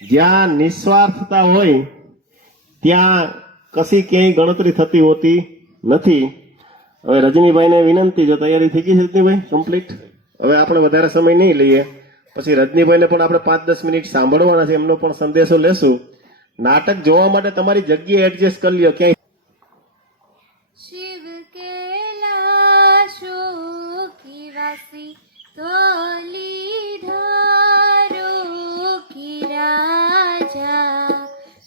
જ્યાં નિસ્વાર્થતા હોય ત્યાં કશી ક્યાંય ગણતરી થતી હોતી નથી. હવે રજનીભાઈને વિનંતી, જો તૈયારી થઈ ગઈ છે રજનીભાઈ કમ્પ્લીટ, હવે આપણે વધારે સમય નહીં લઈએ. પછી રજનીભાઈને પણ આપણે 5-10 મિનિટ સાંભળવાના છે, એમનો પણ સંદેશો લેશું. નાટક જોવા માટે તમારી જગ્યાએ એડજસ્ટ કરી લ્યો ક્યાંય. शिव कैलाशो की वासी तोली धारो की राजा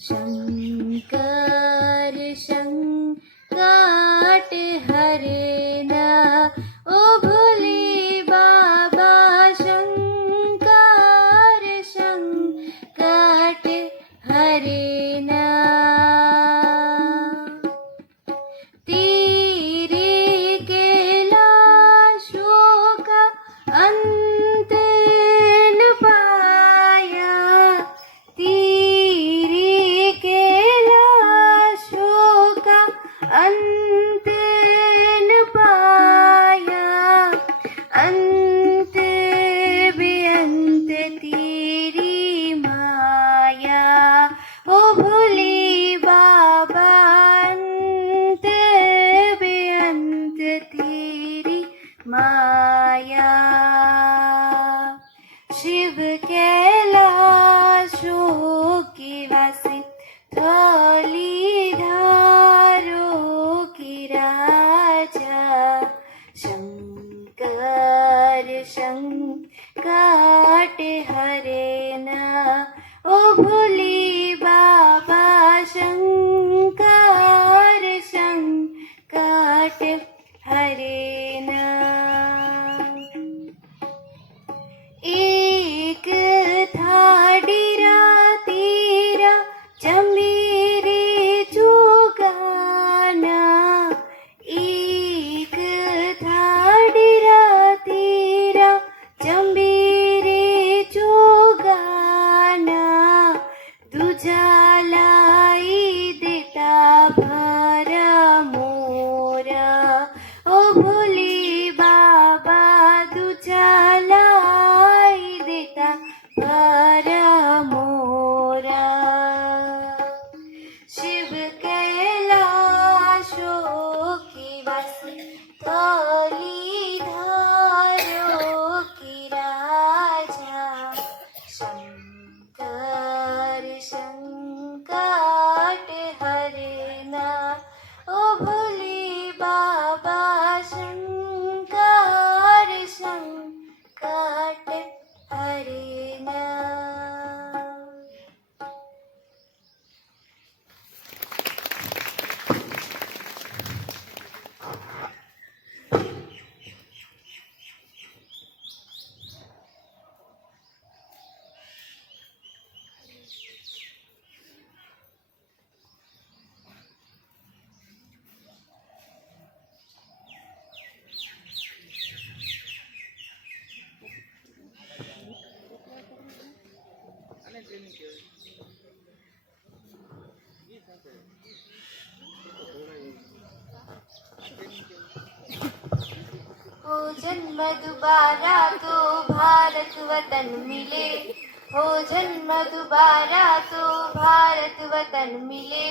शंकर संकट हरना ओ भोले बाबा शंकर संकट हरना तेरे कैलाशों का अंत न पाया, तेरे कैलाशों का अंत न पाया, अंत बेअंत तेरी माया ओ भोले बाबा अंत बेअंत तेरी माया। शिव कैलाशों की वासी थोली धारो की राजा शंकर संकट हरना ओ भोले बाबा शंकर संकट हरना। एक था डेरा तेरा चमेरे चुगाना, एक था डेरा तेरा चमेरे चुगाना, दूजा लाई देता भरा मोरा ओ भोले बाबा दूजा लाई देता भरा मोरा। शिव कैलाशों की वासी थोली धारो की राजा शंकर संकट हरना ओ भोले बाबा शंकर संकट हरना। हो जन्म दोबारा तो भारत वतन मिले, हो जन्म दोबारा तो भारत वतन मिले,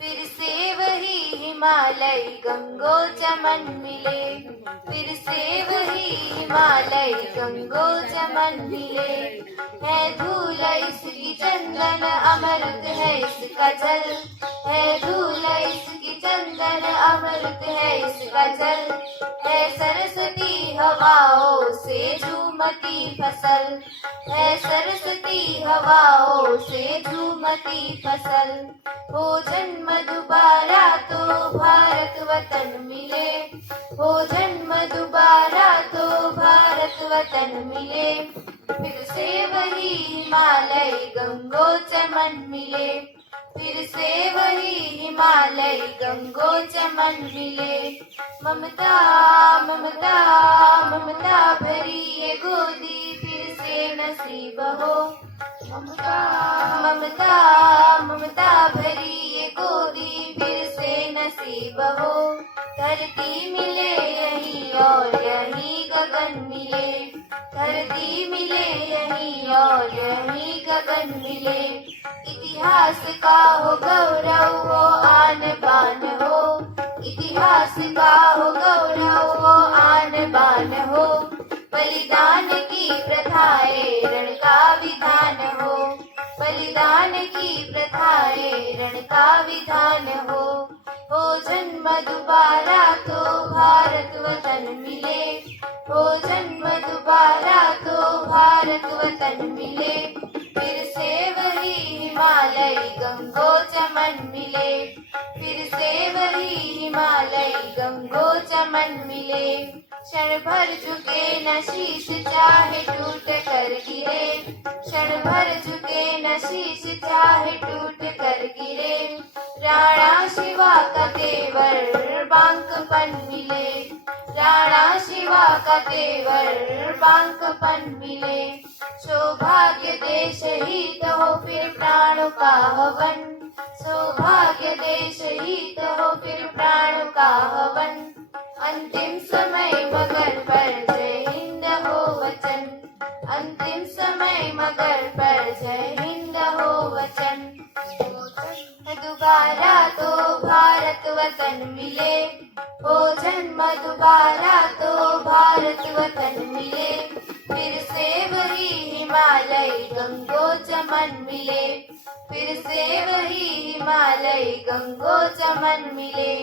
फिर से वही हिमालय गंगो चमन मिले, फिर से वही हिमालय गंगो चमन मिले। है धूल इसकी चंदन अमृत है इसका जल, है धूल इसकी चंदन अमृत है इसका जल, है सरस्वती हवाओं से झूमती फसल, है सरस्वती हवाओं से झूमती फसल। हो जन्म दोबारा तो भारत वतन मिले, हो जन्म दोबारा तो भारत वतन मिले, फिर से वही हिमालय गंगो चमन मिले, फिर से वही हिमालय गंगो चमन मिले। ममता ममता ममता भरी ये गोदी फिर से नसीब हो, ममता ममता ममता भरी ये गोदी फिर से नसीब हो। धरती मिले यही और यही गगन मिले, धरती मिले यहीं और यहीं गगन मिले। इतिहास का हो गौरव हो आन बान हो, इतिहास का हो गौरव हो आन बान हो। बलिदान की प्रथाएं रण का विधान हो, बलिदान की प्रथाएं रण का विधान हो। हो जन्म दोबारा तो भारत वतन मिले, हो जन्म दोबारा तो भारत वतन मिले। फिर से वही हिमालय गंगो चमन मिले, फिर से वही हिमालय गंगो चमन मिले। क्षण भर झुके न शीश चाहे टूट कर गिरे, क्षण भर झुके न शीश चाहे टूट कर गिरे। राणा शिवा का तेवर बांकपन मिले, राणा शिवा का तेवर बांकपन मिले। सौभाग्य देश हित हो फिर प्राणों का हवन, सौभाग्य देश हित हो फिर प्राणों का हवन। अंतिम समय मगर पर जय हिंद हो वचन, अंतिम समय मगर पर जय हिंद हो वचन। दोबारा तो भारत वतन मिले, हो जन्म दोबारा तो भारत वतन मिले। फिर से वही हिमालय गंगो चमन मिले, फिर से वही हिमालय गंगो चमन मिले।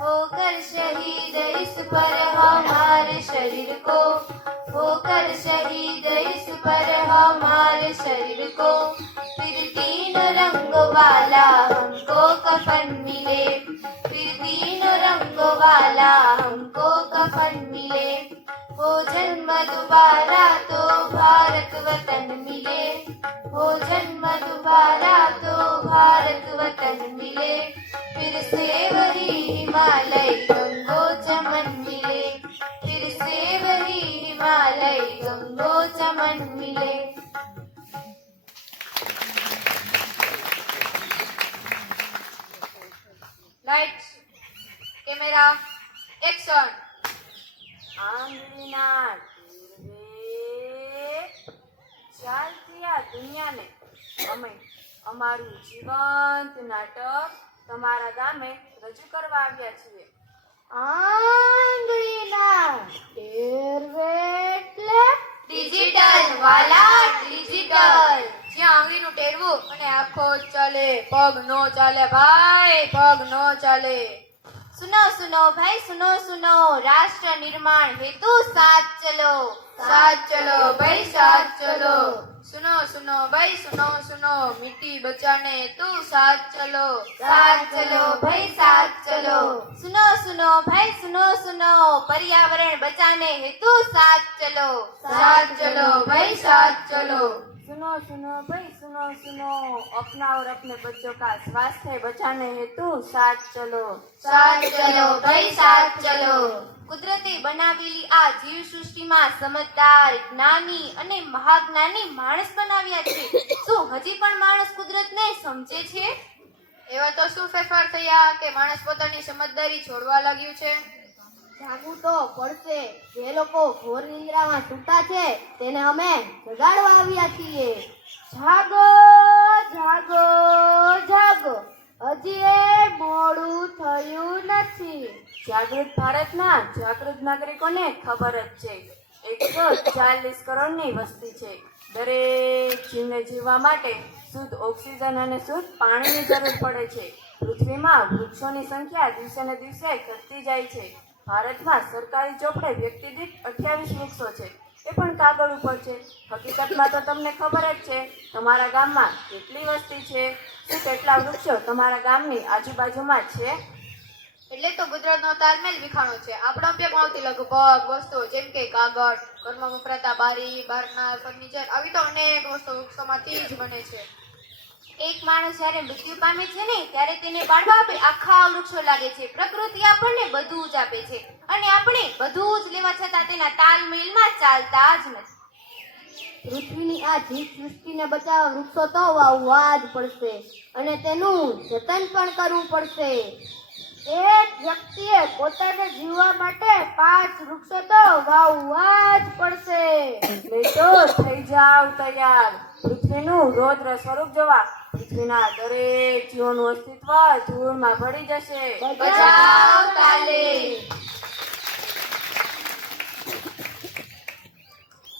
होकर शहीद इस पर हमारे शरीर को, होकर शहीद इस पर हमारे शरीर को। फिर तीन रंग वाला हमको कफन मिले, फिर तीन रंग वाला हमको कफन मिले। हो जन्म दोबारा तो भारत वतन मिले, हो जन्म दोबारा तो भारत वतन मिले। फिर से वही हिमालय गंगो चमन मिले, फिर से वही हिमालय गंगो चमन मिले। લાઇટ્સ કેમેરા એક્શન આંગળીના તીરે ચાલતી આ દુનિયાને અમે અમારું જીવંત નાટક તમારા ગામે રજૂ કરવા આવ્યા છીએ. આંગળીના ટેરવે એટલે ડિજિટલ વાલા ડિજિટલ. જ્યાં આંગળીનું ટેરવું અને આખો ચાલે, પગ નો ચાલે ભાઈ, પગ નો ચાલે. सुनो सुनो भाई सुनो सुनो, राष्ट्र निर्माण हेतु साथ चलो, साथ चलो भाई साथ चलो. सुनो सुनो भाई सुनो सुनो, मिट्टी बचाने तू साथ चलो, साथ चलो भाई साथ चलो. सुनो सुनो भाई सुनो सुनो, पर्यावरण बचाने हेतु साथ चलो, साथ चलो भाई साथ चलो. सुनो सुनो भाई सुनो सुनो, अपना और अपने बच्चों का स्वास्थ्य बचाने हेतु साथ चलो, साथ चलो भाई साथ चलो. કુદરતે બનાવેલી આ જીવ સૃષ્ટિમાં સમજદાર, જ્ઞાની અને મહાજ્ઞાની માણસ બનાવ્યા છે. શું હજી પણ માણસ કુદરતને સમજે છે? એવા તો શું ફેરફાર થયા કે માણસ પોતાની સમજદારી છોડવા લાગ્યું છે? જાગવું તો પડશે. જે લોકો ઘોર નિંદ્રામાં સૂતા છે તેને અમે જગાડવા આવ્યા છીએ. જાગો જાગો જાગો, હજી એ મોડું થયું નથી. જાગૃત ભારતના જાગૃત નાગરિકોને ખબર જ છે 140 કરોડની વસ્તી છે. દરેક જીવને જીવવા માટે શુદ્ધ ઓક્સિજન અને શુદ્ધ પાણીની જરૂર પડે છે. પૃથ્વીમાં વૃક્ષોની સંખ્યા દિવસે ને દિવસે ઘટતી જાય છે. ભારતમાં સરકારી ચોપડે વ્યક્તિ દીઠ 28 વૃક્ષો છે, એ પણ કાગળ ઉપર છે. હકીકતમાં તો તમને ખબર જ છે તમારા ગામમાં કેટલી વસ્તી છે, શું કેટલા વૃક્ષો તમારા ગામની આજુબાજુમાં છે. એટલે તો ગુજરાતનો તાજમહેલ વિખાણો છે. આપણો ઉપયોગમાં આવતી લગભગ વસ્તુઓ જેમ કે કાગળ, ઘરમાં વપરાતા બારી, બારણા, ફર્નિચર, આવી તો અનેક વસ્તુઓ વૃક્ષોમાંથી જ બને છે. એક માણસ જ્યારે મૃત્યુ પામે છે ને ત્યારે તેને બાળવા આપે આખા વૃક્ષો લાગે છે. પ્રકૃતિ આપણને બધું જ આપે છે અને આપણે બધું જ લેવા છતાં તેના તાલમેલમાં ચાલતા જ નથી. પૃથ્વીની આ જીવ સૃષ્ટિને બચાવવા વૃક્ષો તો વાવવા જ પડશે અને તેનું જતન પણ કરવું પડશે. એક વ્યક્તિએ પોતાને જીવવા માટે 5 વૃક્ષો તો વાવવા જ પડશે. મેં તો થઈ જાવ તૈયાર પૃથ્વીનું રૌદ્ર સ્વરૂપ જોવા. પૃથ્વીના દરેક જીવોનું અસ્તિત્વ ધૂળમાં ભળી જશે. બચાવ તાલે.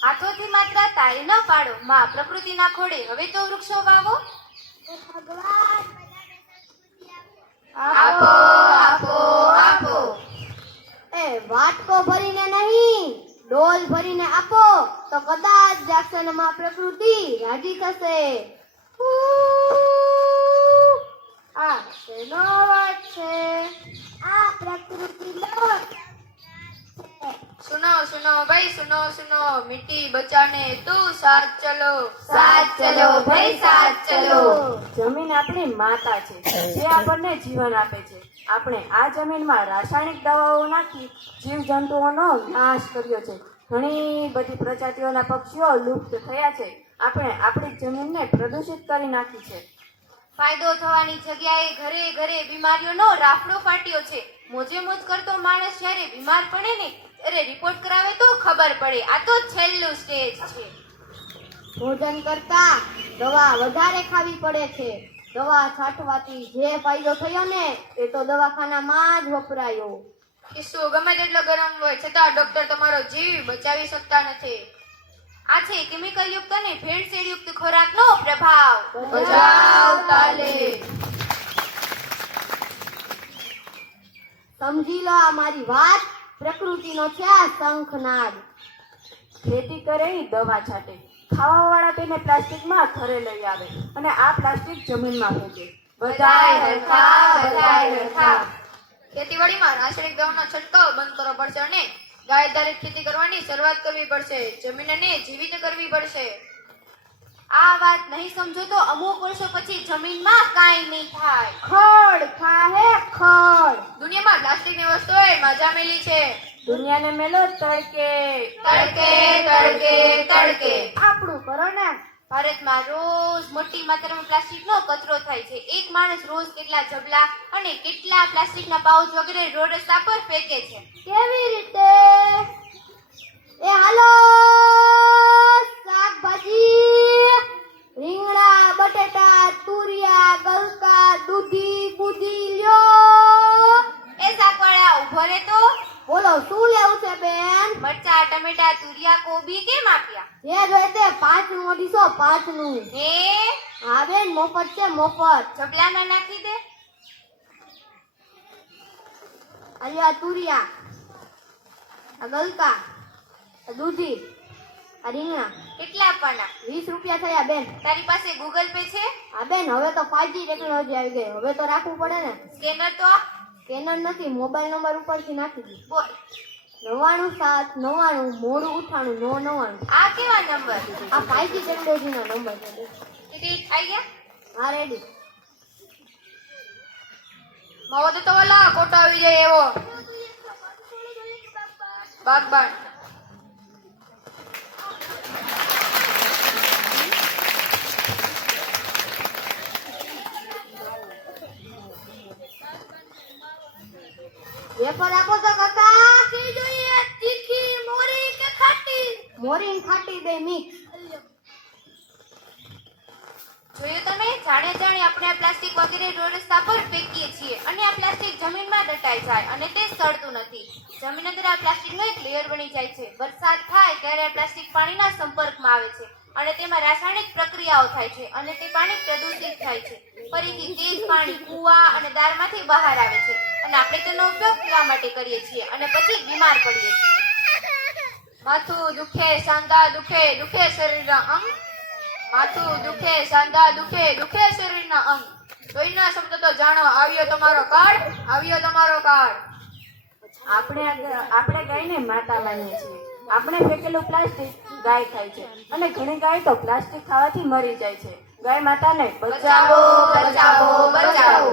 હાથોથી માત્ર તાળી ન પાડો, માં પ્રકૃતિના ખોડે હવે તો વૃક્ષો વાવો. આપો આપો આપો. એ વાટકો ભરીને નહીં, ડોલ ભરીને આપો તો કદાચ જાગશે ને માં પ્રકૃતિ રાજી થશે. આ શેનો અવાજ છે? આ પ્રકૃતિનો સુનો સુનો ભાઈ સુનો સુનો, મિટ્ટી બચાને તું સાથ ચલો. સાથ ચલો ભાઈ સાથ ચલો. જમીન આપણી માતા છે જે આપણને જીવન આપે છે. આપણે આ જમીનમાં રાસાયણિક દવાઓ નાખી જીવજંતુઓનો નાશ કર્યો છે. ઘણી બધી પ્રજાતિઓના પક્ષીઓ લુપ્ત થયા છે. આપણે આપણી જમીનને પ્રદૂષિત કરી નાખી છે. ફાયદો થવાની જગ્યાએ ઘરે ઘરે બીમારીઓનો રાફડો ફાટ્યો છે. મોજે મોજ કરતો માણસ જ્યારે બીમાર પડે ને ત્યારે રિપોર્ટ કરાવે તો ખબર પડે. આ તો છેલ્લું સ્ટેજ છે. ભોજન કરતા દવા વધારે ખાવી પડે છે. દવા છાંટવાથી જે ફાયદો થયો ને એ તો દવાખાનામાં જ વપરાયો. કિસ્સો ગમે તેટલો ગરમ હોય છતાં ડોક્ટર તમારો જીવ બચાવી શકતા નથી. આ છે કેમિકલ યુક્ત અને ભેળસેળ યુક્ત ખોરાકનો પ્રભાવ. બચાવ તાલે. સમજી લો આ મારી વાત, પ્રકૃતિનો છે આ શંખનાદ. ખેતી કરે ઈ દવા છાંટે, ખાવાવાળા તેને પ્લાસ્ટિકમાં ઘરે લઈ આવે અને આ પ્લાસ્ટિક જમીનમાં ફેંકે. બધાય હરખા બધાય હરખા. ખેતીવાડીમાં રાસાયણિક દવાનો છંટકાવ બંધ કરવો પડશે અને ગાય આધારિત ખેતી કરવાની શરૂઆત કરવી પડશે. જમીનને જીવિત કરવી પડશે. આ વાત નહીં સમજો તો અમુક વર્ષો પછી જમીનમાં કાંઈ નહીં થાય. ખડ ખાહે ખડ. દુનિયામાં પ્લાસ્ટિકની વસ્તુઓ મજા મેલી છે. દુનિયાને મેલો તડકે. તડકે તડકે તડકે. આપણું કરો ને. ભારતમાં રોજ મોટી માત્રામાં પ્લાસ્ટિકનો કચરો થાય છે. એક માણસ રોજ કેટલા જબલા અને કેટલા પ્લાસ્ટિકના પાઉચ વગેરે રોડ રસ્તા પર ફેંકે છે. કેવી રીતે? એ હાલો, શાકભાજી, રીંગણા, બટેટા, તુરિયા, ગલકા, દૂધી, બુધી લ્યો. એ શાકવાળા ઉભો રે તો. બોલો શું લેવું છે બેન? મરચા, ટમેટા, તુરિયા, કોબી કેમ આપ્યા? જે જોઈએ તે 5 નું અઢીસો 5 નું. હે હા બેન મફત છે મફત. જબલામાં નાખી દે. અલ્યા તુરિયા, આ ગલકા, આ દૂધી, આ રીંગણા. કેટલા આપવાના? 20 રૂપિયા થયા બેન. તારી પાસે ગૂગલ પે છે? હા બેન હવે તો 5G ટેકનોલોજી આવી ગઈ, હવે તો રાખવું પડે ને. સ્કેનર તો આપ. સ્કેનર નથી, મોબાઈલ નંબર ઉપરથી નાખી દી. બોલ. 97 મોડું ઉઠાણું 999. આ કેવા નંબર? આ 5G ટેકનોલોજી ના નંબર છે બેન. ટિકિટ આવી ગયા? હા રેડી. માવો તો ઓલા ખોટો આવી જાય એવો. બાગબાન. વેફર આપો તો કાકા. જોઈએ તીખી, મોરી કે ખાટી? મોરી ને ખાટી બે મિક્સ. જોયું તમે? જાણે જાણે આપણે આ પ્લાસ્ટિક વગેરે રોડ રસ્તા પર ફેંકીએ છીએ અને આ પ્લાસ્ટિક જમીનમાં દટાઈ જાય અને તે સડતું નથી. જમીન અંદર આ પ્લાસ્ટિકનો એક લેયર બની જાય છે. વરસાદ થાય ત્યારે આ પ્લાસ્ટિક પાણીના સંપર્કમાં આવે છે અને તેમાં રાસાયણિક પ્રક્રિયાઓ થાય છે અને તે પાણી પ્રદૂષિત થાય છે. ફરીથી તે જ પાણી કૂવા અને દાળમાંથી બહાર આવે છે અને આપણે તેનો ઉપયોગ પીવા માટે કરીએ છીએ અને પછી બીમાર પડીએ છીએ. માથું દુખે, સાંધા દુખે, દુખે શરીરના અંગ. માથું દુખે, સાંધા દુખે, દુખે શરીરના અંગ. લોહીના શબ્દ તો જાણો, આવ્યો તમારો કાળ, આવ્યો તમારો કાળ. આપણે ગાયને માતા માનીએ છીએ. આપણે ફેંકેલું પ્લાસ્ટિક ગાય ખાય છે અને ઘણી ગાય તો પ્લાસ્ટિક ખાવાથી મરી જાય છે. ગાય માતાને બચાવો બચાવો બચાવો.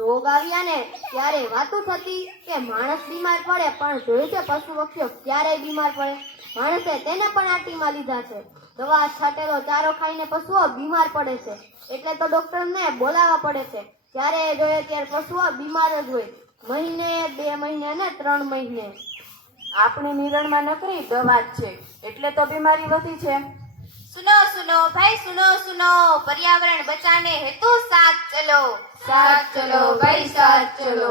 રોગ આવ્યા ને ત્યારે વાતું થતી કે માણસ બીમાર પડે, પણ જોયું છે પશુ પક્ષીઓ ક્યારેય બીમાર પડે? માણસે તેને પણ આટીમાં લીધા છે. દવા છાંટેલો ચારો ખાઈને પશુઓ બીમાર પડે છે એટલે તો ડોક્ટરને બોલાવવા પડે છે. જ્યારે જોઈએ ત્યારે પશુઓ બીમાર જ હોય, મહિને 2 મહિને અને 3 મહિને. આપણી નિરણમાં નકરી દવા જ છે, એટલે તો બીમારી વધી છે. सुनो सुनो भाई सुनो सुनो, पर्यावरण बचाने हेतु साथ चलो. સાથ ચલો ભાઈ સાથ ચલો.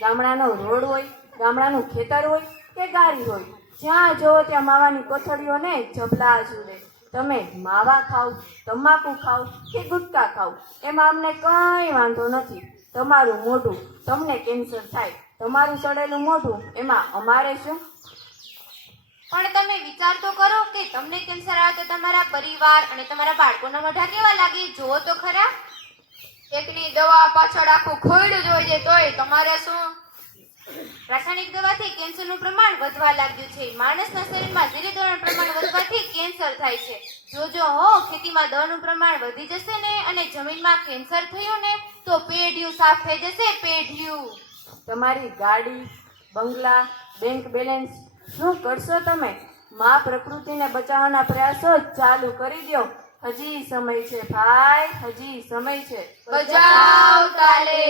ગામડાનો રોડ હોય, ગામડાનું ખેતર હોય કે ગાડી હોય, જ્યાં જોવો ત્યાં માવાની કોથળીઓને જબલા ઝૂલે. તમે માવા ખાવ, તમાકુ ખાવ કે ગુટકા ખાવ, એમાં અમને કંઈ વાંધો નથી. તમારું મોઢું, તમને કેન્સર થાય. તમારું સડેલું મોઢું, એમાં અમારે શું? પણ તમે વિચાર તો કરો કે તમને કેન્સર આવે તો તમારા પરિવાર અને તમારા બાળકોના મોઢા કેવા લાગે, જુઓ તો ખરા. એકની દવા પાછળ આખું ખોયડું જ હોય છે, તોય તમારે શું? રાસાયણિક દવાથી કેન્સરનું પ્રમાણ વધવા લાગ્યું છે. માણસના શરીરમાં ઝેરી પ્રમાણ વધવાથી કેન્સર થાય છે. જોજો હો, ખેતીમાં દવાનું પ્રમાણ વધી જશે ને અને જમીનમાં કેન્સર થયું ને તો પેઢિયું સાફ થઈ જશે, પેઢિયું. તમારી ગાડી, બંગલા, બેંક બેલેન્સ શું કરશો તમે? માં પ્રકૃતિને બચાવવાના પ્રયાસો ચાલુ કરી દો. હજી સમય છે ભાઈ, હજી સમય છે. બચાવ તાલે.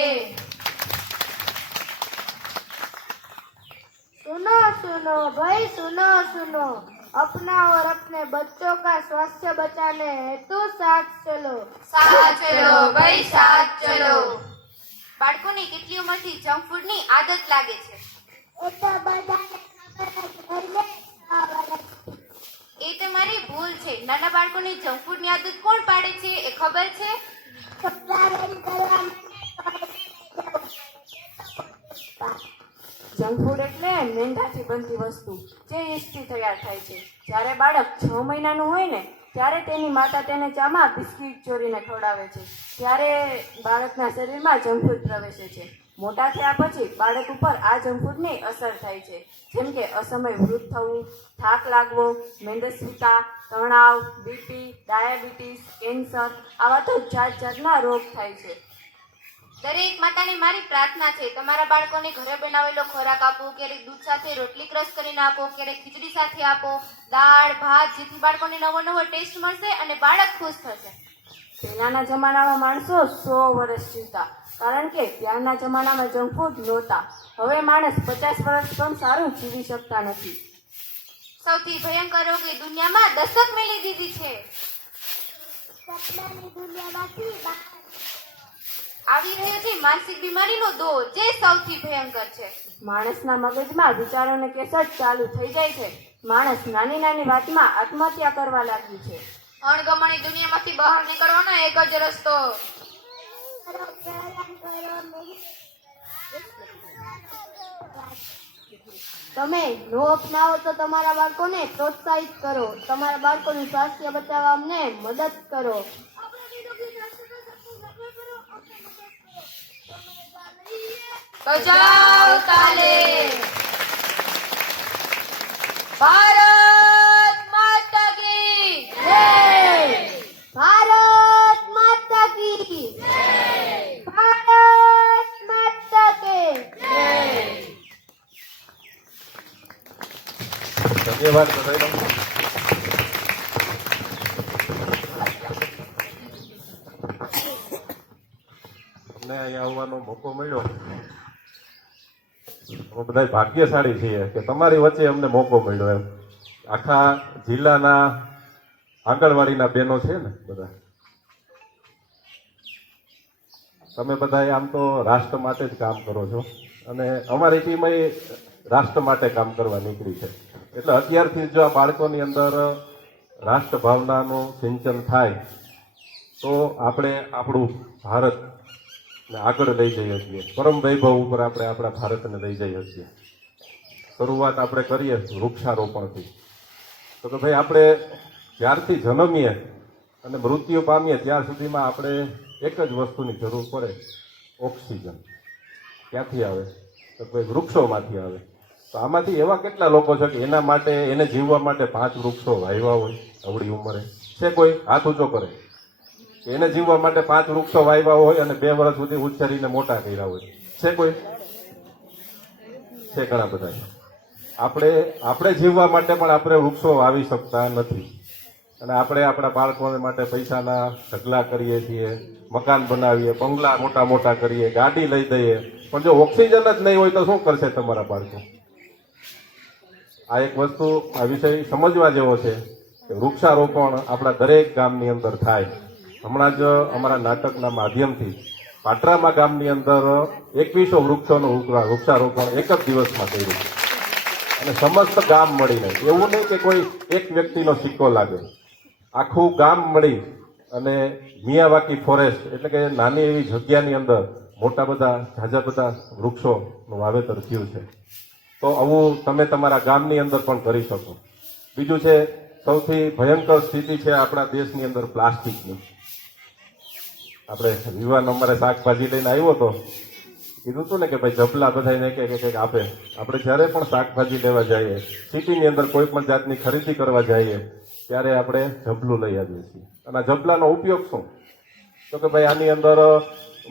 सुनो सुनो भाई सुनो सुनो, अपना और अपने बच्चों का स्वास्थ्य बचाने हेतु साथ चलो. સાથ ચલો ભાઈ સાથ ચલો. બાળકોની કેટલી ઉંમરથી જંક ફૂડની આદત લાગે છે? એ તમારી ભૂલ છે. નાના બાળકોની જંક ફૂડની આદત કોણ પાડે છે એ ખબર છે? જંક ફૂડ એટલે મેંદાથી બનતી વસ્તુ જે ઈસ્ટથી તૈયાર થાય છે. જ્યારે બાળક 6 મહિનાનું હોય ને ત્યારે તેની માતા તેને ચામાં બિસ્કિટ ચોરીને ખવડાવે છે. ત્યારે બાળકના શરીરમાં જંક ફૂડ પ્રવેશે છે. મોટા થયા પછી બાળક ઉપર આ જંક ફૂડની અસર થાય છે, જેમ કે અસમય વૃદ્ધ થવું, થાક લાગવો, મેદસ્વીતા, તણાવ, બીપી, ડાયાબિટીસ, કેન્સર, આવા તો જાત જાતના રોગ થાય છે. દરેક માતાની મારી પ્રાર્થના છે, તમારા બાળકોને ઘરે બનાવેલો ખોરાક આપો. ક્યારેક દૂધ સાથે રોટલી ક્રશ કરીને આપો, ક્યારેક ખીચડી સાથે આપો, દાળ ભાત, જેથી બાળકોને નવો નવો ટેસ્ટ મળશે અને બાળક ખુશ થશે. પહેલાના જમાનામાં માણસો 100 વર્ષ જીવતા, કારણ કે ત્યારના જમાનામાં જંક ફૂડ નહોતા. હવે માણસ 50 વર્ષ પણ સારું જીવી શકતા નથી. સૌથી ભયંકર રોગ એ દુનિયામાં દસ્તક મેલી દીધી છે. આવી રહ્યો છે માનસિક બીમારીનો દોર, જે સૌથી ભયંકર છે. માણસના મગજમાં વિચારોને કેસર ચાલુ થઈ જાય છે. માણસ નાની નાની વાતમાં આત્મહત્યા કરવા લાગ્યું છે. અણગમાની દુનિયામાંથી બહાર નીકળવાનો એક જ રસ્તો. તમે નો અપનાવો તો તમારા બાળકોને પ્રોત્સાહિત કરો. તમારા બાળકોનું સ્વાસ્થ્ય બચાવવા અમને મદદ કરો. બચાવ તાલે. ભારત માતા કી જય. ભારત માતા કી જય. ભારત માતા કી જય. ધન્યવાદ બધાનો. અમને અહીંયા આવવાનો મોકો મળ્યો. અમે બધા ભાગ્યશાળી છીએ કે તમારી વચ્ચે અમને મોકો મળ્યો. એમ આખા જિલ્લાના આંગણવાડીના બહેનો છે ને બધા, તમે બધા આમ તો રાષ્ટ્ર માટે જ કામ કરો છો અને અમારી ટીમ રાષ્ટ્ર માટે કામ કરવા નીકળી છે. એટલે અત્યારથી જો આ બાળકોની અંદર રાષ્ટ્ર ભાવનાનું સિંચન થાય તો આપણે આપણું ભારત આગળ લઈ જઈએ છીએ. પરમ વૈભવ ઉપર આપણે આપણા ભારતને લઈ જઈએ છીએ. શરૂઆત આપણે કરીએ વૃક્ષારોપણથી. તો કે ભાઈ આપણે જ્યારથી જન્મીએ અને મૃત્યુ પામીએ ત્યાર સુધીમાં આપણે એક જ વસ્તુની જરૂર પડે, ઓક્સિજન. ક્યાંથી આવે? તો ભાઈ વૃક્ષોમાંથી આવે. તો આમાંથી એવા કેટલા લોકો છે કે એના માટે, એને જીવવા માટે 5 વૃક્ષો વાવ્યા હોય અવળી ઉંમરે? છે કોઈ? હાથ ઊંચો કરે. એને જીવવા માટે 5 વૃક્ષો વાવ્યા હોય અને 2 વર્ષ સુધી ઉછેરીને મોટા કર્યા હોય. છે કોઈ? છે ઘણા બધા. આપણે જીવવા માટે પણ આપણે વૃક્ષો વાવી શકતા નથી. અને આપણે આપણા બાળકો માટે પૈસાના ઢગલા કરીએ છીએ, મકાન બનાવીએ, બંગલા મોટા મોટા કરીએ, ગાડી લઈ દઈએ, પણ જો ઓક્સિજન જ નહીં હોય તો શું કરશે તમારા બાળકો? આ એક વસ્તુ, આ વિષય સમજવા જેવો છે કે વૃક્ષારોપણ આપણા દરેક ગામની અંદર થાય. હમણાં જ અમારા નાટકના માધ્યમથી પાટરામા ગામની અંદર 2100 વૃક્ષોનું વૃક્ષારોપણ એક જ દિવસમાં કર્યું છે. અને સમસ્ત ગામ મળીને, એવું નહીં કે કોઈ એક વ્યક્તિનો સિક્કો લાગે, આખું ગામ મળી અને મિયાવાકી ફોરેસ્ટ એટલે કે નાની એવી જગ્યાની અંદર મોટા બધા ઝાઝા બધા વૃક્ષોનું વાવેતર થયું છે. તો આવું તમે તમારા ગામની અંદર પણ કરી શકો. બીજું છે, સૌથી ભયંકર સ્થિતિ છે આપણા દેશની અંદર પ્લાસ્ટિકની. આપણે વિવાન અમારે શાકભાજી લઈને આવ્યો હતો, કીધું હતું ને કે ભાઈ જપલા બધાને એક આપે. આપણે જ્યારે પણ શાકભાજી લેવા જઈએ, સિટીની અંદર કોઈ પણ જાતની ખરીદી કરવા જઈએ, ત્યારે આપણે જબલું લઈ આવીએ છીએ. અને આ જબલાનો ઉપયોગ શું? તો કે ભાઈ આની અંદર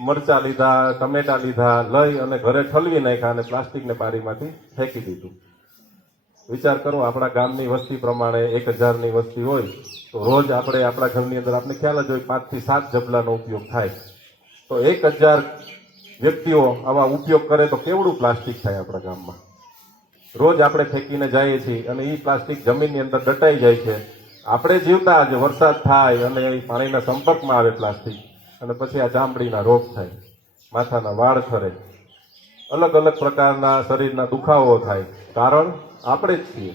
મરચા લીધા, ટમેટા લીધા, લઈ અને ઘરે ઠલવી નાખ્યા અને પ્લાસ્ટિકને બારીમાંથી ફેંકી દીધું. વિચાર કરો, આપણા ગામની વસ્તી પ્રમાણે 1000ની વસ્તી હોય તો રોજ આપણે આપણા ઘરની અંદર આપણે ખ્યાલ જ હોય 5 થી 7 જબલાનો ઉપયોગ થાય. તો 1000 વ્યક્તિઓ આવા ઉપયોગ કરે તો કેવડું પ્લાસ્ટિક થાય આપણા ગામમાં? રોજ આપણે ફેંકીને જઈએ છીએ અને એ પ્લાસ્ટિક જમીનની અંદર દટાઈ જાય છે. આપણે જીવતા જ વરસાદ થાય અને એ પાણીના સંપર્કમાં આવે પ્લાસ્ટિક, અને પછી આ ચામડીના રોગ થાય, માથાના વાળ ખરે, અલગ અલગ પ્રકારના શરીરના દુખાવો થાય. કારણ આપણે જ છીએ.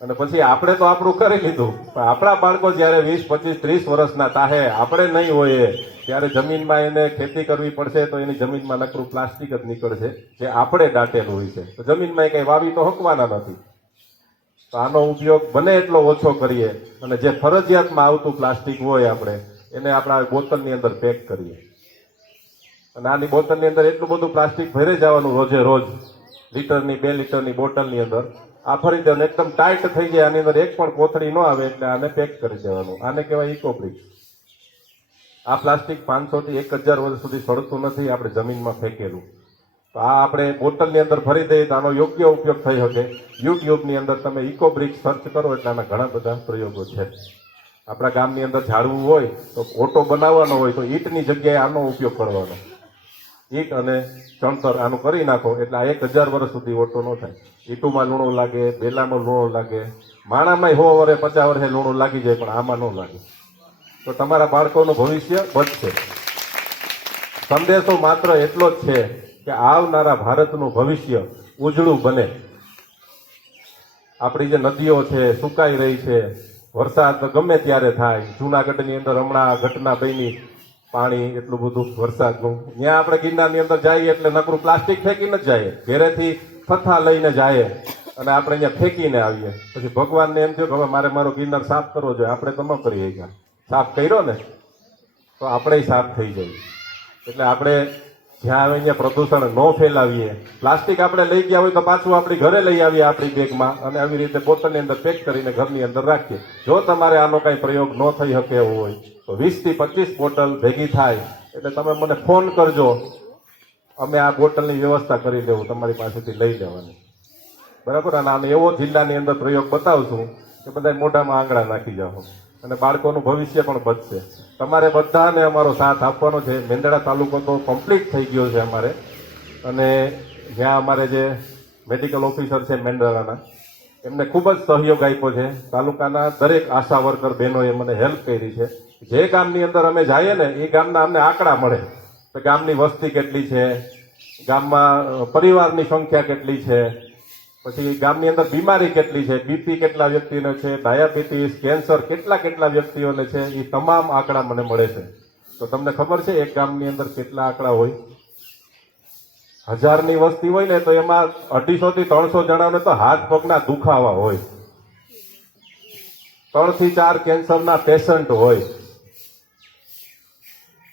અને પછી આપણે તો આપણું કરી લીધું, પણ આપણા બાળકો જ્યારે 20, 25, 30 વર્ષના તાહે, આપણે નહીં હોય ત્યારે જમીનમાં એને ખેતી કરવી પડશે તો એની જમીનમાં નકરું પ્લાસ્ટિક જ નીકળશે જે આપણે દાટેલું હોય છે. તો જમીનમાં એ કંઈ વાવી તો હકવાના નથી. તો આનો ઉપયોગ બને એટલો ઓછો કરીએ અને જે ફરજિયાતમાં આવતું પ્લાસ્ટિક હોય આપણે એને આપણા બોટલની અંદર પેક કરીએ. અને આની બોટલની અંદર એટલું બધું પ્લાસ્ટિક ભરી જવાનું રોજે રોજ, લીટરની 2 લીટરની બોટલની અંદર. આ ફરી દેવાનું, એકદમ ટાઈટ થઈ જાય, આની અંદર એક પણ કોથળી ન આવે એટલે આને પેક કરી દેવાનું. આને કહેવાય ઇકોબ્રિક્સ. આ પ્લાસ્ટિક 500 થી 1000 વર્ષ સુધી સડતું નથી, આપણે જમીનમાં ફેંકેલું. તો આ આપણે બોટલની અંદર ભરી દઈએ તો આનો યોગ્ય ઉપયોગ થઈ શકે. યુટ્યુબની અંદર તમે ઇકોબ્રિક્સ સર્ચ કરો એટલે આના ઘણા બધા પ્રયોગો છે. આપણા ગામની અંદર ઝાડવું હોય તો ઓટો બનાવવાનો હોય તો ઈંટની જગ્યાએ આનો ઉપયોગ કરવાનો. ઈંટ અને ચણતર આનું કરી નાખો એટલે આ 1000 વર્ષ સુધી ઓટો ન થાય. ઈંટુમાં લૂણો લાગે, બેલામાં લૂણો લાગે, માણામાં 100 વર્ષે 50 વર્ષે લૂણો લાગી જાય, પણ આમાં ન લાગે. તો તમારા બાળકોનું ભવિષ્ય બચશે. સંદેશો માત્ર એટલો જ છે કે આવનારા ભારતનું ભવિષ્ય ઉજળું બને. આપણી જે નદીઓ છે સુકાઈ રહી છે, વરસાદ ગમે ત્યારે થાય. જૂનાગઢની અંદર હમણાં ઘટના બની, પાણી એટલું બધું વરસાદનું. ત્યાં આપણે ગિરનારની અંદર જઈએ એટલે નકરું પ્લાસ્ટિક ફેંકીને જ જઈએ, ઘરેથી થથા લઈને જઈએ અને આપણે અહીંયા ફેંકીને આવીએ. પછી ભગવાનને એમ થયું કે હવે મારે મારો ગિરનાર સાફ કરવો જોઈએ. આપણે તો ન કરીએ ગયા, સાફ કર્યો ને તો આપણે સાફ થઈ જાય. એટલે આપણે જ્યાં આવે અહીંયા પ્રદૂષણ ન ફેલાવીએ. પ્લાસ્ટિક આપણે લઈ ગયા હોય તો પાછું આપણી ઘરે લઈ આવીએ આપણી બેગમાં અને આવી રીતે બોટલની અંદર પેક કરીને ઘરની અંદર રાખીએ. જો તમારે આનો કાંઈ પ્રયોગ ન થઈ શકે એવો હોય તો 20 થી 25 બોટલ ભેગી થાય એટલે તમે મને ફોન કરજો, અમે આ બોટલની વ્યવસ્થા કરી લેવું, તમારી પાસેથી લઈ લેવાની. બરાબર? અને આમ એવો જિલ્લાની અંદર પ્રયોગ બતાવશું કે બધા મોઢામાં આંગળા નાખી જાઓ અને બાળકોનું ભવિષ્ય પણ બચશે. તમારે બધાને અમારો સાથ આપવાનો છે. મેંદડા તાલુકો તો કમ્પ્લીટ થઈ ગયો છે અમારે, અને જ્યાં અમારે જે મેડિકલ ઓફિસર છે મેંદડાના, એમને ખૂબ જ સહયોગ આપ્યો છે. તાલુકાના દરેક આશા વર્કર બહેનોએ મને હેલ્પ કરી છે. જે ગામની અંદર અમે જઈએ ને એ ગામના અમને આંકડા મળે તો ગામની વસ્તી કેટલી છે, ગામમાં પરિવારની સંખ્યા કેટલી છે, પછી ગામની અંદર બીમારી કેટલી છે, બીપી કેટલા વ્યક્તિને છે, ડાયાબિટીસ, કેન્સર કેટલા વ્યક્તિઓને છે, એ તમામ આંકડા મને મળે છે. તો તમને ખબર છે એક ગામની અંદર કેટલા આંકડા હોય? 1000ની વસ્તી હોય ને તો એમાં 250 થી 300 જણાને તો હાથ પગના દુખાવા હોય, 3 થી 4 કેન્સરના પેશન્ટ હોય,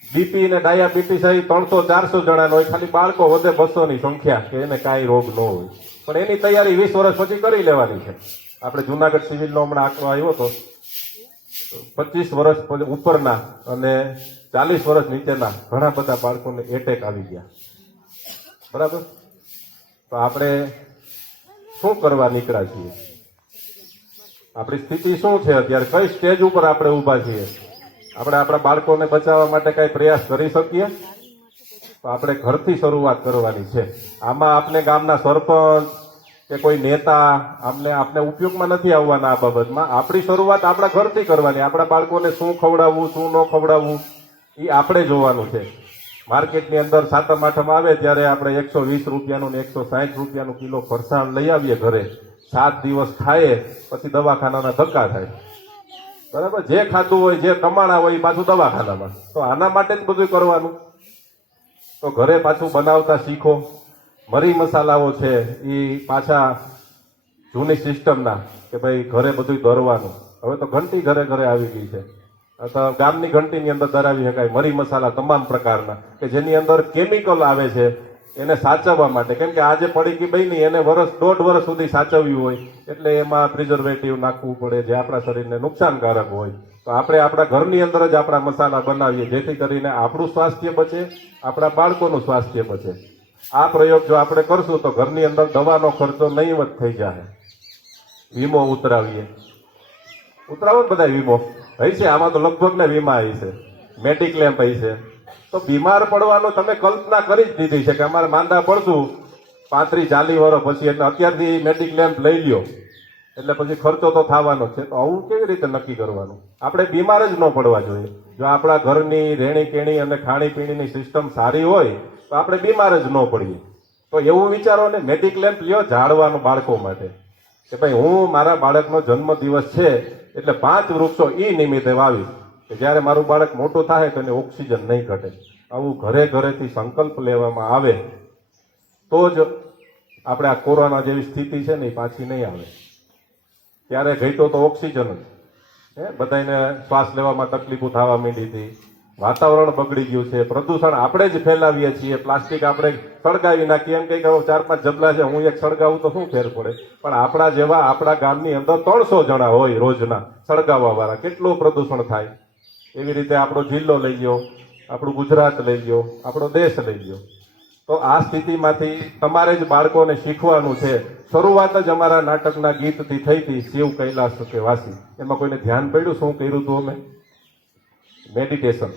બીપી ને ડાયાબિટીસ આવી 300-400 જણાનો હોય. ખાલી બાળકો વધે 200ની સંખ્યા કે એને કાંઈ રોગ ન હોય, પણ એની તૈયારી 20 વર્ષ પછી કરી લેવાની છે. આપણે જુનાગઢ સિવિલનો હમણાં આંકડો આવ્યો હતો, 25 વર્ષ ઉપરના અને 40 વર્ષ નીચેના ઘણા બધા બાળકોને એટેક આવી ગયા. બરાબર? તો આપણે શું કરવા નીકળ્યા છીએ? આપણી સ્થિતિ શું છે અત્યારે, કઈ સ્ટેજ ઉપર આપણે ઊભા છીએ, આપણે આપણા બાળકોને બચાવવા માટે કઈ પ્રયાસ કરી શકીએ? તો આપણે ઘરથી શરૂઆત કરવાની છે. આમાં આપણે ગામના સરપંચ કે કોઈ નેતા આપણે ઉપયોગમાં નથી આવવાના. આ બાબતમાં આપણી શરૂઆત આપણા ઘરથી કરવાની. આપણા બાળકોને શું ખવડાવવું, શું ન ખવડાવવું, એ આપણે જોવાનું છે. માર્કેટની અંદર સાતમ આઠમ આવે ત્યારે આપણે 120 રૂપિયાનું ને 160 રૂપિયાનું કિલો ફરસાણ લઈ આવીએ ઘરે. 7 દિવસ ખાઈએ પછી દવાખાનાના ધક્કા થાય. બરાબર, જે ખાધું હોય, જે કમાણા હોય એ પાછું દવાખાનામાં. તો આના માટે જ બધું કરવાનું. તો ઘરે પાછું બનાવતા શીખો. મરી મસાલાઓ છે એ પાછા જૂની સિસ્ટમના, કે ભાઈ ઘરે બધું દરવાનું. હવે તો ઘંટી ઘરે ઘરે આવી ગઈ છે. તો ગામની ઘંટીની અંદર દરાવી શકાય મરી મસાલા તમામ પ્રકારના, કે જેની અંદર કેમિકલ આવે છે એને સાચવવા માટે. કેમ કે આજે પડીકી બની એને દોઢ વર્ષ સુધી સાચવવી હોય એટલે એમાં પ્રિઝર્વેટિવ નાખવું પડે, જે આપણા શરીરને નુકસાનકારક હોય. તો આપણે આપણા ઘરની અંદર જ આપણા મસાલા બનાવીએ, જેથી કરીને આપણું સ્વાસ્થ્ય બચે, આપણા બાળકોનું સ્વાસ્થ્ય બચે. આ પ્રયોગ જો આપણે કરશું તો ઘરની અંદર દવાનો ખર્ચો નહીવત થઈ જાય. વીમો ઉતરાવીએ, ઉતરાવો ને બધા વીમો હઈ છે. આમાં તો લગભગ ને વીમા હઈ છે, મેડિક્લેમ હઈ છે. તો બીમાર પડવાનું તમે કલ્પના કરી જ દીધી છે કે અમારે માંદા પડશું 35-40 વર્ષ પછી, એટલે અત્યારથી મેડિક્લેમ લઈ લ્યો એટલે પછી ખર્ચો તો થવાનો છે. તો આવું કેવી રીતે નક્કી કરવાનું? આપણે બીમાર જ ન પડવા જોઈએ. જો આપણા ઘરની રહેણી કેણી અને ખાણીપીણીની સિસ્ટમ સારી હોય તો આપણે બીમાર જ ન પડીએ. તો એવું વિચારો ને, મેડિક્લેમ લ્યો ઝાડવાનું બાળકો માટે, કે ભાઈ હું મારા બાળકનો જન્મ દિવસ છે એટલે 5 વૃક્ષો ઈ નિમિત્તે વાવી, કે જ્યારે મારું બાળક મોટું થાય તો એને ઓક્સિજન નહીં ઘટે. આવું ઘરે ઘરેથી સંકલ્પ લેવામાં આવે તો જ આપણે આ કોરોના જેવી સ્થિતિ છે ને એ પાછી નહીં આવે. ત્યારે ઘટ્યો તો ઓક્સિજન જ, બધાને શ્વાસ લેવામાં તકલીફો થવા માંડી હતી, વાતાવરણ બગડી ગયું છે, પ્રદૂષણ આપણે જ ફેલાવીએ છીએ, પ્લાસ્ટિક આપણે સળગાવી નાખીએ. એમ કઈ 4-5 જબલા છે, હું એક સળગાવું તો શું ફેર પડે? પણ આપણા જેવા આપણા ગામની અંદર 300 જણા હોય રોજના સળગાવવા વાળા, કેટલું પ્રદૂષણ થાય. એવી રીતે આપણો જિલ્લો લઈ ગયો, આપણું ગુજરાત લઈ ગયો, આપણો દેશ લઈ ગયો. તો આ સ્થિતિમાંથી તમારે જ બાળકોને શીખવાનું છે. શરૂઆત જ અમારા નાટકના ગીતથી થઈ હતી, શિવ કૈલાસ કે વાસી. એમાં કોઈને ધ્યાન પડ્યું શું કર્યું હતું અમે? મેડિટેશન.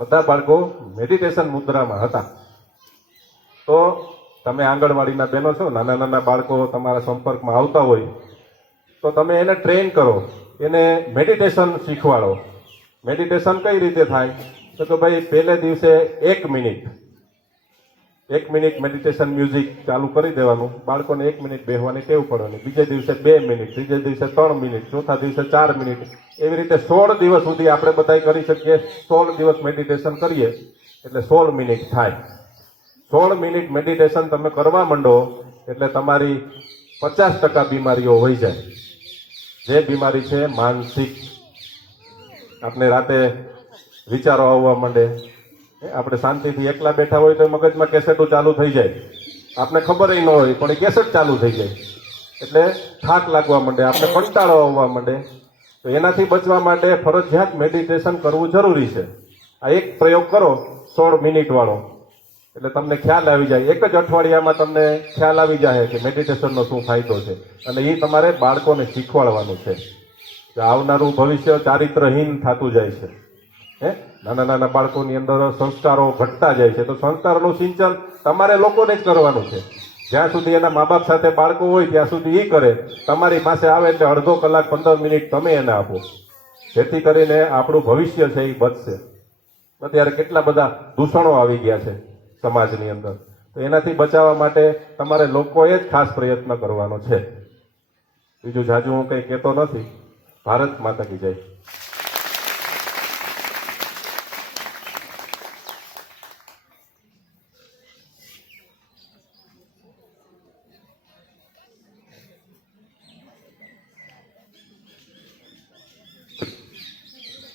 બધા બાળકો મેડિટેશન મુદ્રામાં હતા. તો તમે આંગણવાડીના બહેનો છો, નાના નાના બાળકો તમારા સંપર્કમાં આવતા હોય તો તમે એને ટ્રેન કરો, એને મેડિટેશન શીખવાડો. મેડિટેશન કઈ રીતે થાય? તો કે ભાઈ પહેલે દિવસે 1 મિનિટ મેડિટેશન મ્યુઝિક ચાલુ કરી દેવાનું, બાળકોને 1 મિનિટ બેસવાની ટેવ પડવાની. બીજે દિવસે 2 મિનિટ, ત્રીજે દિવસે 3 મિનિટ, ચોથા દિવસે 4 મિનિટ. એવી રીતે 16 દિવસ સુધી આપણે બધા કરી શકીએ. 16 દિવસ મેડિટેશન કરીએ એટલે 16 મિનિટ થાય. 16 મિનિટ મેડિટેશન તમે કરવા માંડો એટલે તમારી 50% બીમારીઓ વહી જાય. જે બીમારી છે માનસિક, આપણે રાતે વિચારો આવવા માંડે, આપણે શાંતિથી એકલા બેઠા હોય તો મગજમાં કેસેટો ચાલુ થઈ જાય, આપણે ખબર ન હોય પણ એ કેસેટ ચાલુ થઈ જાય એટલે થાક લાગવા માંડે, આપણે કંટાળો આવવા માંડે. તો એનાથી બચવા માટે ફરજિયાત મેડિટેશન કરવું જરૂરી છે. આ એક પ્રયોગ કરો 16 મિનિટ વાળો, એટલે તમને ખ્યાલ આવી જાય. એક જ અઠવાડિયામાં તમને ખ્યાલ આવી જાય કે મેડિટેશનનો શું ફાયદો છે. અને એ તમારે બાળકોને શીખવાડવાનું છે. આવનારું ભવિષ્ય ચારિત્રહીન થતું જાય છે. નાના નાના બાળકોની અંદર સંસ્કારો ઘટતા જાય છે. તો સંસ્કારોનું સિંચન તમારે લોકોને જ કરવાનું છે. જ્યાં સુધી એના મા બાપ સાથે બાળકો હોય ત્યાં સુધી એ કરે. તમારી પાસે આવે એટલે અડધો કલાક 15 મિનિટ તમે એને આપો, જેથી કરીને આપણું ભવિષ્ય છે એ બચશે. અત્યારે કેટલા બધા દૂષણો આવી ગયા છે સમાજની અંદર, તો એનાથી બચાવવા માટે તમારે લોકોએ જ ખાસ પ્રયત્ન કરવાનો છે. બીજું જાજુ હું કંઈ કહેતો નથી. ભારત માતા કી જય.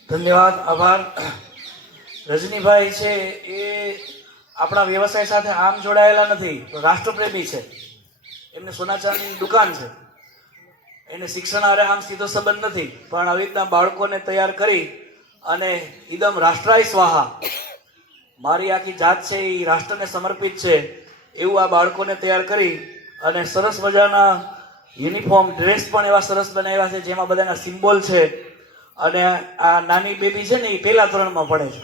ધન્યવાદ, આભાર. રજનીભાઈ છે એ આપણા વ્યવસાય સાથે આમ જોડાયેલા નથી, પણ રાષ્ટ્રપ્રેમી છે. એમને સોના ચાંદીની દુકાન છે. એને શિક્ષણ હારે આમ સીધો સંબંધ નથી, પણ આવી રીતના બાળકોને તૈયાર કરી અને ઇદમ રાષ્ટ્રાય સ્વાહા, મારી આખી જાત છે એ રાષ્ટ્રને સમર્પિત છે એવું આ બાળકોને તૈયાર કરી અને સરસ મજાના યુનિફોર્મ ડ્રેસ પણ એવા સરસ બનાવ્યા છે જેમાં બધાના સિમ્બોલ છે. અને આ નાની બેબી છે ને એ પહેલા ધોરણમાં ભણે છે.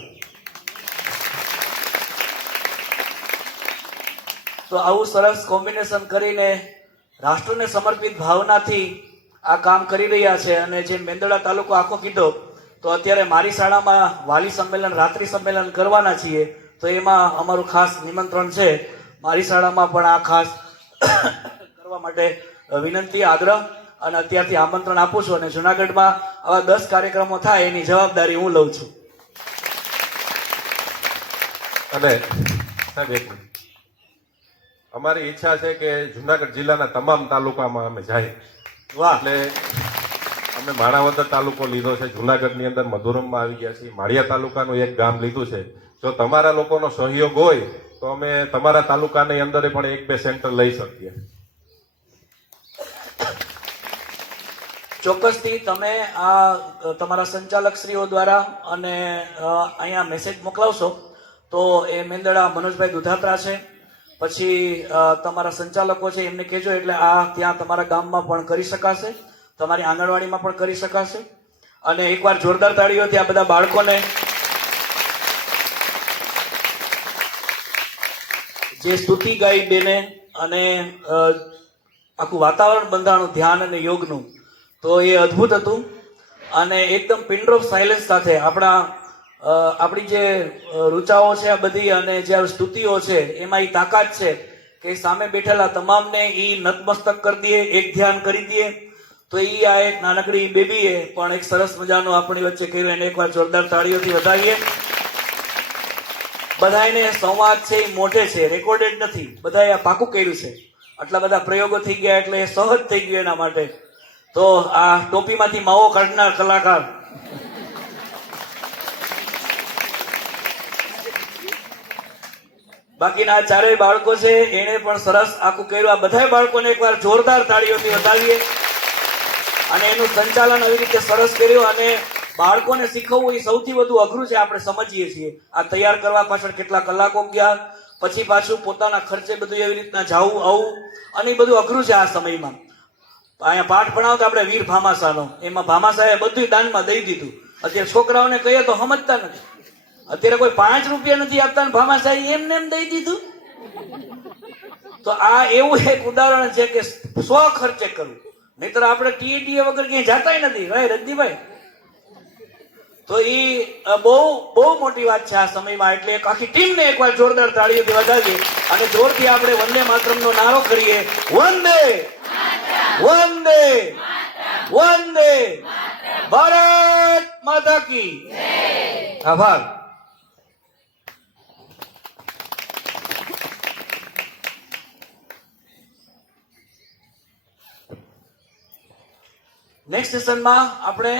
તો આવું સરસ કોમ્બિનેશન કરીને રાષ્ટ્રને સમર્પિત ભાવનાથી આ કામ કરી રહ્યા છે. અને જે મેંદરડા તાલુકો આખો કીધો તો અત્યારે મારી શાળામાં વાલી સંમેલન રાત્રિ સંમેલન કરવાના છીએ, તો એમાં અમારું ખાસ નિમંત્રણ છે. મારી શાળામાં પણ આ ખાસ કરવા માટે વિનંતી, આગ્રહ અને અત્યારથી આમંત્રણ આપું છું. અને જુનાગઢમાં આવા 10 કાર્યક્રમો થાય એની જવાબદારી હું લઉં છું. અને સાહેબ એક મિનિટ. અમારી ઈચ્છા છે કે જુનાગઢ જિલ્લાના તમામ તાલુકામાં અમે જાય. વાહ, એટલે અમે માણાવદર તાલુકો લીધો છે, જુનાગઢની અંદર મધુરમમાં આવી ગયા છીએ, માળિયા તાલુકાનું એક ગામ લીધું છે. જો તમારા લોકોનો સહયોગ હોય તો અમે તમારા તાલુકાની અંદર પણ 1-2 સેન્ટર લઈ શકીએ. ચોક્કસથી તમે આ તમારા સંચાલકશ્રીઓ દ્વારા અને અહીંયા મેસેજ મોકલાવશો તો એ મેંદરડા મનોજભાઈ દુધાત્રા છે, પછી તમારા સંચાલકો છે એમને કહેજો, એટલે આ ત્યાં તમારા ગામમાં પણ કરી શકાશે, તમારી આંગણવાડીમાં પણ કરી શકાશે. અને એકવાર જોરદાર તાળીઓથી આ બધા બાળકોને જે સ્તુતિ ગાઈ બેને અને આખું વાતાવરણ બંધાણું ધ્યાન અને યોગનું, તો એ અદ્ભુત હતું. અને એકદમ પિન ડ્રોપ સાયલેન્સ સાથે આપણી જે રૂચાઓ છે આ બધી અને જે સ્તુતિઓ છે એમાં એ તાકાત છે કે સામે બેઠેલા તમામને એ નતમસ્તક કરી દે, એક ધ્યાન કરી દે. તો એ આ એક નાનકડી બેબીએ પણ એક સરસ મજાનું આપણી વચ્ચે કર્યું, એને એકવાર જોરદાર તાળીઓથી વધાવીએ. બધાને સંવાદ છે એ મોઢે છે, રેકોર્ડેડ નથી, બધાએ આ પાકું કર્યું છે. આટલા બધા પ્રયોગો થઈ ગયા એટલે એ સહજ થઈ ગયું એના માટે. તો આ ટોપીમાંથી માવો કાઢનાર કલાકાર બાકીના આ ચારેય બાળકો છે એને પણ સરસ આખું કર્યું. આ બધા બાળકોને એકવાર જોરદાર તાળીઓથી વધાવીએ. અને એનું સંચાલન આવી રીતે સરસ કર્યું. અને બાળકોને શીખવવું એ સૌથી વધુ અઘરું છે, આપણે સમજીએ છીએ. આ તૈયાર કરવા પાછળ કેટલા કલાકો ગયા, પછી પાછું પોતાના ખર્ચે બધું એવી રીતના જાવું આવું, અને એ બધું અઘરું છે આ સમયમાં. અહીંયા પાઠ ભણાવતા આપણે વીર ભામાશાનો, એમાં ભામાશાએ બધું દાનમાં દઈ દીધું. અત્યારે છોકરાઓને કહીએ તો સમજતા નથી. અત્યારે કોઈ 5 રૂપિયા નથી આપતા ને ભામાશાએ એમને એમ દઈ દીધું. તો આ એવું એક ઉદાહરણ છે કે સ્વ ખર્ચે કરવું, નહીતર આપણે ટીએ વગર ક્યાંય જાતાય નથી. ભાઈ રજનીભાઈ, તો એ બહુ બહુ મોટી વાત છે આ સમયમાં. એટલે એક આખી ટીમને એકવાર જોરદાર તાળીઓથી વધાવીએ અને જોરથી આપણે વંદે માતરમનો નારો કરીએ. વંદે વંદે વંદે ભારત માતા કી. આભાર. નેક્સ્ટ સેશનમાં આપણે